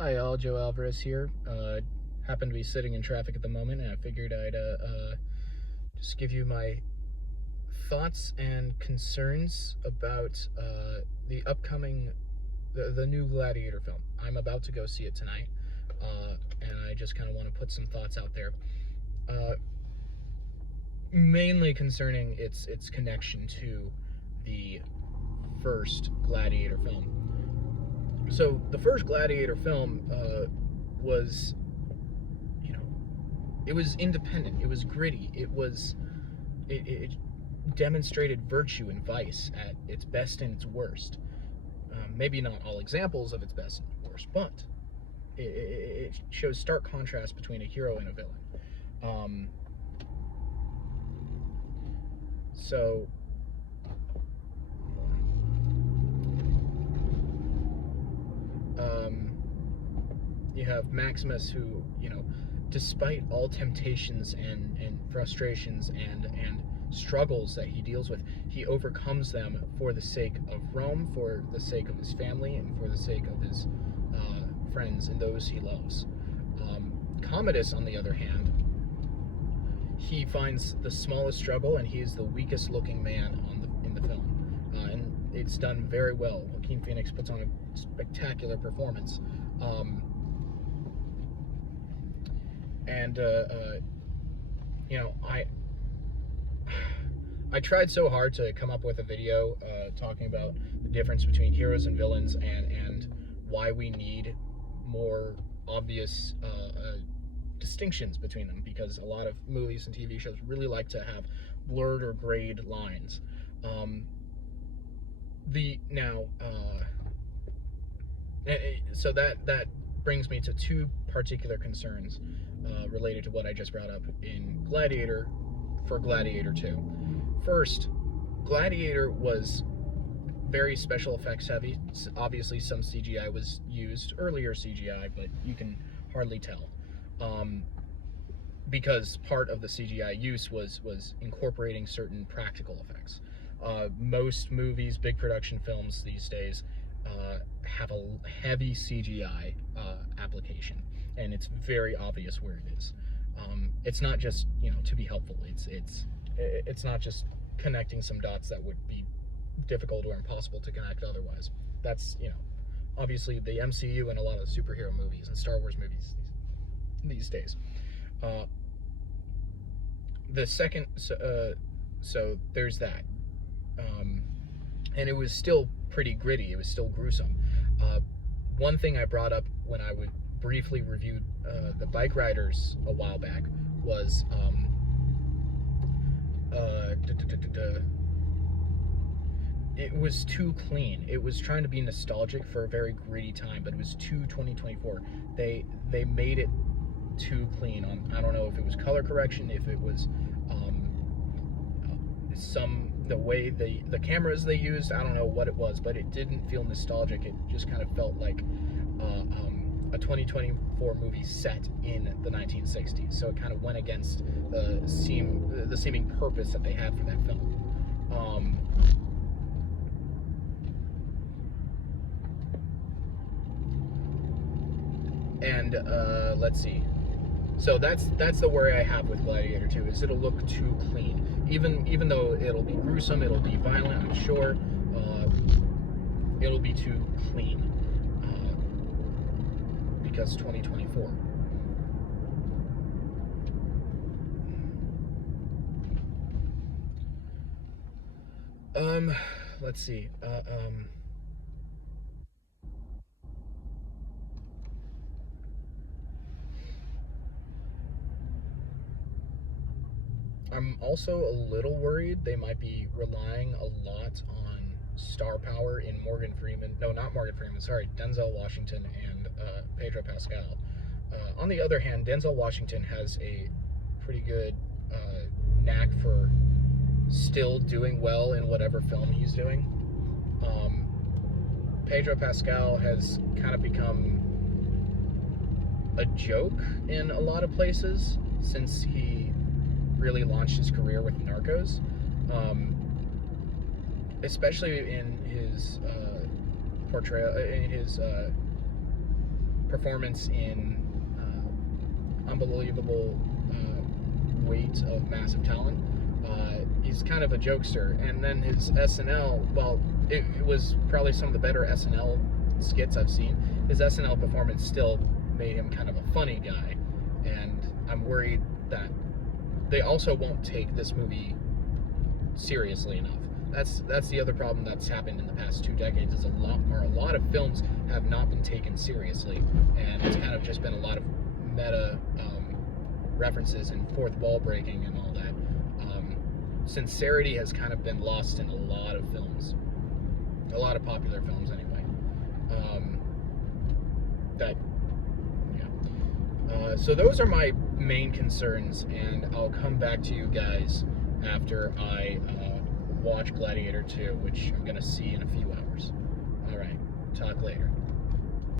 Hi, all. Joe Alvarez here. Happen to be sitting in traffic at the moment, and I figured I'd just give you my thoughts and concerns about the upcoming, the new Gladiator film. I'm about to go see it tonight, and I just kind of want to put some thoughts out there, mainly concerning its connection to the first Gladiator film. So the first Gladiator film was, it was independent. It was gritty. It demonstrated virtue and vice at its best and its worst. Maybe not all examples of its best and worst, but it shows stark contrast between a hero and a villain. So you have Maximus, who, despite all temptations and frustrations and struggles that he deals with, he overcomes them for the sake of Rome, for the sake of his family, and for the sake of his friends and those he loves. Commodus, on the other hand, he finds the smallest struggle, and he is the weakest looking man in the film, and it's done very well. Joaquin Phoenix puts on a spectacular performance. I tried so hard to come up with a video talking about the difference between heroes and villains, and why we need more obvious distinctions between them, because a lot of movies and TV shows really like to have blurred or grayed lines. So that brings me to two particular concerns related to what I just brought up in Gladiator for Gladiator II. First, Gladiator was very special effects heavy. Obviously, some CGI was used, earlier CGI, but you can hardly tell. Because part of the CGI use was incorporating certain practical effects. Most movies, big production films these days, have a heavy CGI application, and it's very obvious where it is. It's not just, to be helpful. It's not just connecting some dots that would be difficult or impossible to connect otherwise. That's, obviously the MCU and a lot of superhero movies and Star Wars movies these days. The second, so there's that. And it was still pretty gritty. It was still gruesome. One thing I brought up when I would briefly reviewed the Bike Riders a while back was it was too clean. It was trying to be nostalgic for a very gritty time, but it was too 2024. They made it too clean. I don't know if it was color correction, if it was the way the cameras they used. I don't know what it was, but it didn't feel nostalgic. It just kind of felt like a 2024 movie set in the 1960s. So it kind of went against the seeming purpose that they had for that film. Let's see. So that's the worry I have with Gladiator 2, is it'll look too clean. Even though it'll be gruesome, it'll be violent, I'm sure, it'll be too clean, because 2024. Let's see. I'm also a little worried they might be relying a lot on star power in Denzel Washington and Pedro Pascal. On the other hand, Denzel Washington has a pretty good knack for still doing well in whatever film he's doing. Pedro Pascal has kind of become a joke in a lot of places since he really launched his career with Narcos, especially in his portrayal, in his performance in unbelievable weight of massive talent. He's kind of a jokester, and then his SNL, well, it was probably some of the better SNL skits I've seen. His SNL performance still made him kind of a funny guy, and I'm worried that they also won't take this movie seriously enough. That's the other problem that's happened in the past 2 decades. Is a lot of films have not been taken seriously, and it's kind of just been a lot of meta references and fourth wall breaking and all that. Sincerity has kind of been lost in a lot of films, a lot of popular films anyway. So those are my main concerns, and I'll come back to you guys after I watch Gladiator II, which I'm gonna see in a few hours. All right, talk later.